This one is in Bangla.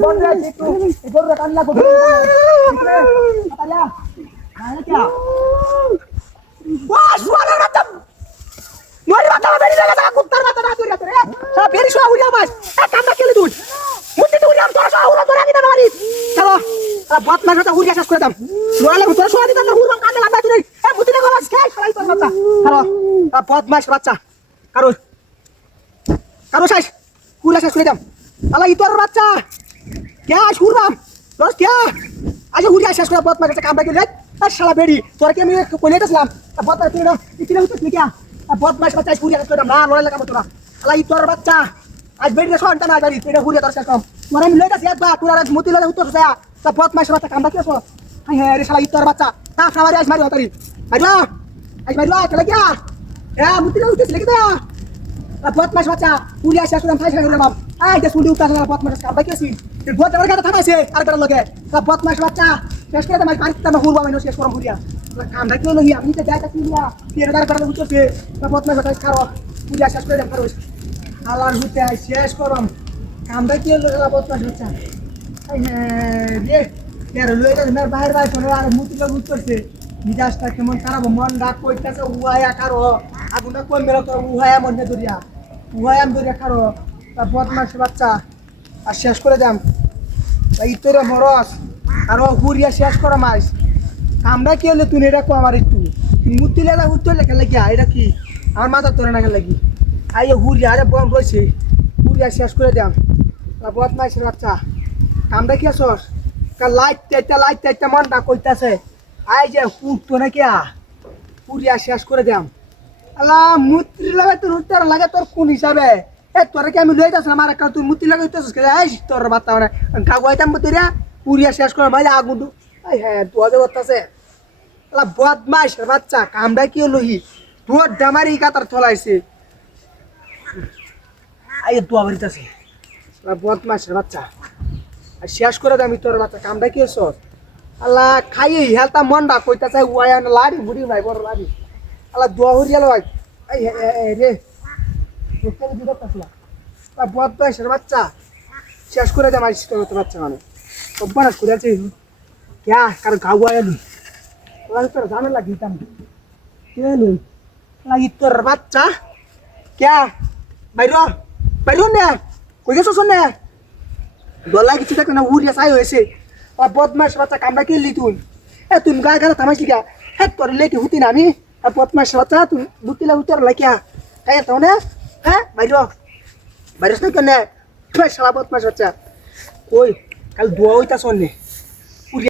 बोल रहा है तू इधर रकान ला गोबर अल्लाह माने क्या वाह सुवाला रतम मोरी बाता मेरी लगा सा कुत्तर बाता ना तोरी रे सा बेरी सुवा उड़िया बस ए काम केले तू मुद्दे तू उड़िया तोरा सा उड़ा तोरा की ना मारी चलो बात मार रहा उड़िया शेष कर दम लोला तोरा सुवा दी ना उड़म कांदे लंबा तू ए मुद्दे ने बस क्या खलाई पर बाता चलो बात मार बाच्चा करो करो साइज कुला शेष कर दम আলা ইতর বাচ্চা কে শুরবাম রস কে আজ হুরিয়া শেষ করে বত মারছে কামটা গেলে আর শালা বেড়ি তোর কি আমি কইলে দিছিলাম বত মারতে না ইতিনা হইতো কি বত মাস বাচ্চা হুরিয়া শেষ করে না লড়াই লাগা মত না আলা ইতর বাচ্চা আজ বেড়ি সন্তান না বাড়ি তুই হুরিয়া তোর শেষ কম তোর আমি লইতাছি একবার তোর আর মতি লড়াই উত্তর যায় তা বত মাস বাচ্চা কামটা কি করছ হাই হ্যাঁ রে শালা ইতর বাচ্চা তা খাবারে আজ মারি হতারি আজ মারি চলে গিয়া এ মতি লড়াই উঠছে লাগি দা বত মাস বাচ্চা হুরিয়া শেষ করে ফাইসা করে বাপ আই দে সুন্দি উঠা গেল বত মাস কামটা কি আছে তুই বত আমার কথা থামাইছে আর কার লগে তা বত মাস বাচ্চা শেষ করে মাস পানি তা হুরবা মাইনো শেষ করম হুরিয়া কামটা কি লহি আমি তো যাইতাছি হুরিয়া তেরদার করে উঠছে তা বত মাস বাচ্চা খারো হুরিয়া শেষ করে খারো আলার হুতে শেষ করম কামটা কি লহি বত মাস বাচ্চা আই রে यार লইটা মের বাইরে বাইরে চলে আর মুতি লগ উঠছে মিজাজটা কেমন খারাপ মন ডাক কইতাছে উহায়া খারো আগুনটা কোন মেরা তো উহায়া মনে দরিয়া উহায়া দরিয়া খারো তা বদমাস বাচ্চা আর শেষ করে দাম এই তোরে মরস আর হুরিয়া শেষ করা মাস কামড়া কি হলে তুই এটা কো আমার একটু মুতি লেলা উত্তর লেখা লাগি এটা কি আমার মাথা তোরে না লাগি আই হুরিয়া আরে বম রইছে হুরিয়া শেষ করে দাম তা বদমাস বাচ্চা কামড়া কি আসস কা লাইট তেটা মন না কইতাছে আই যে উঠতো না কিয়া হুরিয়া শেষ করে দাম আল্লাহ মুতি লাগা তোর উত্তর লাগা তোর কোন হিসাবে এ তোরা কি আমি লইতাছ না মারা তুই মুতি লাগাইতাছস কে আইস তোর বাতা না কাগওয়াইতাম তোরা পুরিয়া শেষ করে মাইলা আগুন আই হ্যাঁ তুই বলতাছে আলা বদমাশ বাচ্চা কামড়া কি লহি তোর ডামারি কাতার থলাইছে আই তুই বলতাছে আলা বদমাশ বাচ্চা আর শেষ করে দামি তোর বাচ্চা কামড়া কি হছস আলা খাই হেলতা মনডা কইতাছে ওয়া না লাড়ি বুড়ি ভাই বড় লাড়ি আলা দোহরিয়া লয় আই রে ওখানে দিতে পারছিলা তা বদ বয়সের বাচ্চা শেষ করে দেয় মাইস তোর বাচ্চা মানে অব্বানা করে আছে ক্যা কার গাওয়া এলু ওলা তোর জানা লাগিতাম কেলু লাগি তোর বাচ্চা ক্যা বাইরো বাইরো নে কই গেছস নে দলা কিছু দেখ না উড়িয়া চাই হয়েছে ও বদমাস বাচ্চা কামড়া কেলি তুই এ তুই গায়ে গায়ে থামাইছিলি গা হে তোর লেটি হুতি না আমি আর বদমাস বাচ্চা তুই বুতিলা উত্তর লাগিয়া তাই তো না হ্যাঁ বাইরো বাইরস না কেন তুই শালা বদমাস বাচ্চা কই কাল দোয়া হইতাছ নে